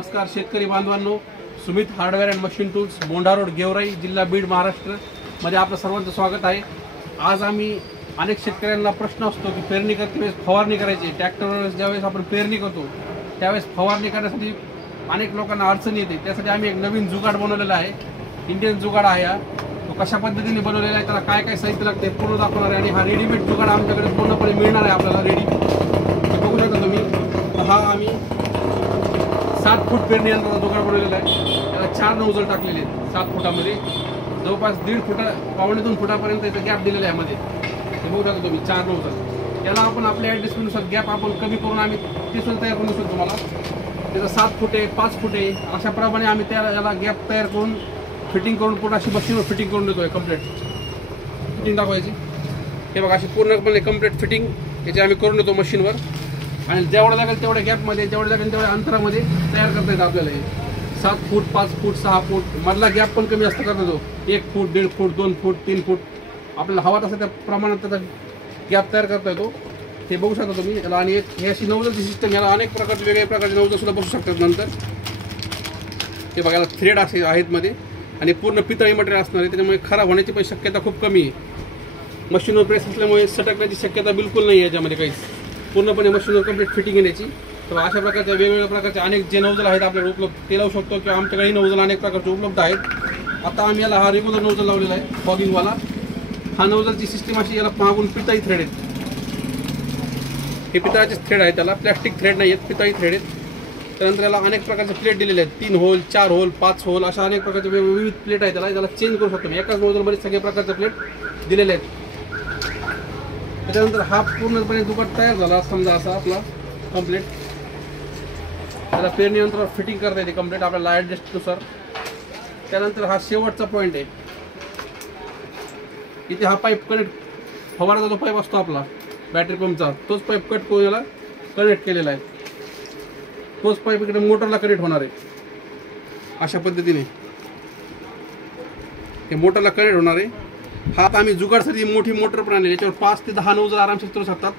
नमस्कार शेतकरी बांधवांनो, Sumit hardware and machine tools, Mondha road, Georai, जिल्हा बीड, महाराष्ट्र मध्ये आपलं सर्वांचं स्वागत आहे। आज आम्ही अनेक शेतकऱ्यांना प्रश्न असतो की पेरणी करते वेळेस फवारणी करायची, ट्रॅक्टरवर ज्यावेळेस आपण पेरणी करतो त्यावेळेस फवारणी करण्यासाठी अनेक लोकांना अडचण येते। त्यासाठी आम्ही एक नवीन जुगाड बनवलेला आहे, इंडियन जुगाड आहे। तो कशा पद्धतीने बनवलेला आहे, त्याला काय काय साहित्य लागते पूर्ण दाखवणार आहे। आणि हा रेडीमेड जुगाड आमच्याकडे पूर्णपणे मिळणार आहे आपल्याला रेडी। बघू शकता तुम्ही, हा आम्ही 7 फूट पेरणी यंत्राचा जुगाड बनवलेला आहे। त्याला 4 नोझल टाकलेले आहेत 7 फुटामध्ये, जवळपास 1.5 फुटा पावणे 2 फुटापर्यंत इथं गॅप दिलेला आहे मध्ये। हे बघू शकता तुम्ही 4 नोझल। त्याला आपण आपल्या ॲडजस्टमेंटनुसार गॅप आपण कमी करून आम्ही ते सुद्धा तयार करू शकतो। तुम्हाला त्याचा 7 फूट आहे, 5 फूट आहे, अशा प्रमाणे आम्ही त्याला गॅप तयार करून फिटिंग करून पूर्ण अशी मशीनवर फिटिंग करून देतोय। कम्प्लीट फिटिंग दाखवायची, हे बघा अशी पूर्णपणे कम्प्लीट फिटिंग याची आम्ही करून देतो मशीनवर। आणि जेवढं लागेल तेवढ्या गॅपमध्ये, जेवढं लागेल तेवढ्या अंतरामध्ये तयार करता येतं आपल्याला। हे 7 फूट, 5 फूट, 6 फूट, मधला गॅप पण कमी जास्त करता येतो। 1 फूट, 1.5 फूट, 2 फूट, 3 फूट आपल्याला हवा तसं त्या प्रमाणात त्याचा गॅप तयार करता येतो। हे बघू शकता तुम्ही याला। आणि एक हे अशी नोझलची सिस्टम, याला अनेक प्रकारचे वेगवेगळ्या प्रकारचे नोझल सुद्धा बसू शकतात नंतर। हे बघायला थ्रेड असे आहेत मध्ये आणि पूर्ण पितळी मटेरियल असणार आहे, त्याच्यामुळे खराब होण्याची पण शक्यता खूप कमी आहे। मशीनवर प्रेस असल्यामुळे सटकण्याची शक्यता बिलकुल नाही आहे याच्यामध्ये काहीच। पूर्णपणे मशीनवर कंप्लीट फिटिंग येण्याची। तर अशा प्रकारच्या वेगवेगळ्या प्रकारचे अनेक जे नोझल आहेत आपल्याला उपलब्ध ते लावू शकतो, किंवा आमच्याकडे नोझल अनेक प्रकारचे उपलब्ध आहेत। आता आम्ही याला हा रेग्युलर नोझल लावलेला आहे फॉगिंगवाला। हा नोझलची सिस्टीम अशी, याला मागून पितळी थ्रेड आहेत। हे पितळाचे थ्रेड आहेत, त्याला प्लॅस्टिक थ्रेड नाही आहेत, पितळी थ्रेड आहेत। त्यानंतर याला अनेक प्रकारचे प्लेट दिलेले आहेत, 3 होल, 4 होल, 5 होल, अशा अनेक प्रकारचे विविध प्लेट आहेत। त्याला चेंज करू शकतो मी, एकाच नोझलमध्ये सगळे प्रकारचे प्लेट दिलेले आहेत। त्याच्यानंतर हा पूर्णपणे जुगाड तयार झाला समजा असा आपला कम्प्लीट। त्याला पेरणी यंत्रावर फिटिंग करता येते कम्प्लीट आपल्याला ॲडजस्टनुसार। त्यानंतर हा शेवटचा पॉईंट आहे, इथे हा पाईप कनेक्ट, फवाराचा जो पाईप असतो आपला बॅटरी पंपचा, तोच पाईप कट करून याला कनेक्ट केलेला आहे। तोच पाईप इकडे मोटरला कनेक्ट होणार आहे अशा पद्धतीने, हे मोटरला कनेक्ट होणार आहे। हा आता आम्ही जुगाडसाठी मोठी मोटर पण आणली, याच्यावर 5 ते 10 नोझल आरामशीर चालू शकतात।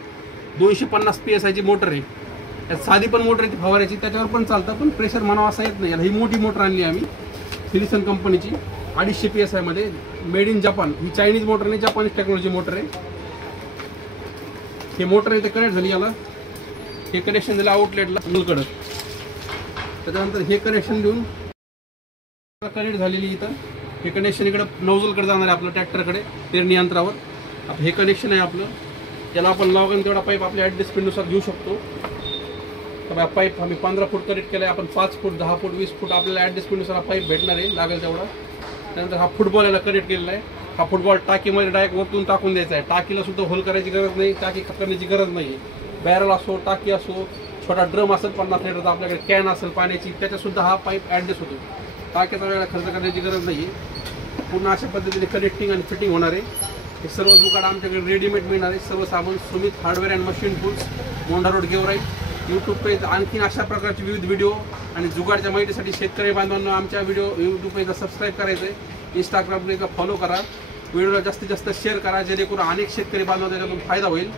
250 PSI ची मोटर आहे, त्यात साधी पण मोटर आहे ती फवारायची, त्याच्यावर पण चालतं, पण प्रेशर म्हणावं असं येत नाही। ही मोठी मोटर आणली आम्ही फिलिसन कंपनीची, 250 PSI मध्ये, made in Japan. He Chinese motor नाही, जपानीज टेक्नॉलॉजी मोटर आहे। हे मोटर इथे कनेक्ट झाली, याला हे कनेक्शन दिलं आउटलेटला नलकडं। त्याच्यानंतर हे कनेक्शन देऊन कनेक्ट झालेली इथं, हे कनेक्शन इकडे नोझलकडे जाणार आहे आपलं ट्रॅक्टरकडे पेरणी यंत्रावर। आता हे कनेक्शन आहे आपलं, त्याला आपण लागेल तेवढा पाईप आपल्या ॲडजस्टमेंटनुसार घेऊ शकतो। तर पाईप आम्ही 15 फूट कनेक्ट केला आहे, आपण 5 फूट, 10 फूट, 20 फूट आपल्याला ॲडजस्टमेंटनुसार हा पाईप भेटणार आहे लागेल तेवढा। त्यानंतर हा फुटबॉल याला कनेक्ट केलेला आहे। हा फुटबॉल टाकीमध्ये डायरेक्ट वरतून टाकून द्यायचा आहे, टाकीला सुद्धा होल करायची गरज नाही, टाकी करण्याची गरज नाही। बॅरल असो, टाकी असो, छोटा ड्रम असेल 50 लिटरचा, आपल्याकडे कॅन असेल पाण्याची, त्याच्यासुद्धा हा पाईप ॲडजस्ट होतो। टाक्याचा वेळेला खर्च करण्याची गरज नाही आहे। पूर्ण अशा पद्धतीने कनेक्टिंग आणि फिटिंग होणार आहे। हे सर्व जुगाड आमच्याकडे रेडीमेड मिळणार आहे, सर्व सामान Sumit hardware and machine tools, Mondha road, Georai. YouTube page आणखीन अशा प्रकारचे विविध व्हिडिओ आणि जुगाडच्या माहितीसाठी शेतकरी बांधवांना आमच्या व्हिडिओ यूट्यूब पेजला सबस्क्राईब करायचं आहे, इंस्टाग्राम पेजला फॉलो करा, व्हिडिओला जास्तीत जास्त शेअर करा, जेणेकरून अनेक शेतकरी बांधवांना त्याच्यातून फायदा होईल।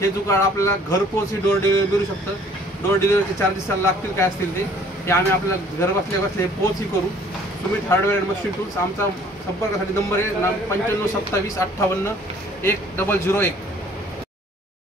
हे जुगाड आपल्याला घरपोच ही डोर डिलिव्हरी मिळू शकतं। डोर डिलिव्हरीचे चार्जेस लागतील काय असतील ते आम्ही आपल्याला घर बसल्या बसल्या पोचही करू। Sumit hardware and machine tools, आमचा संपर्कासाठी नंबर आहे 95 27 58 1001।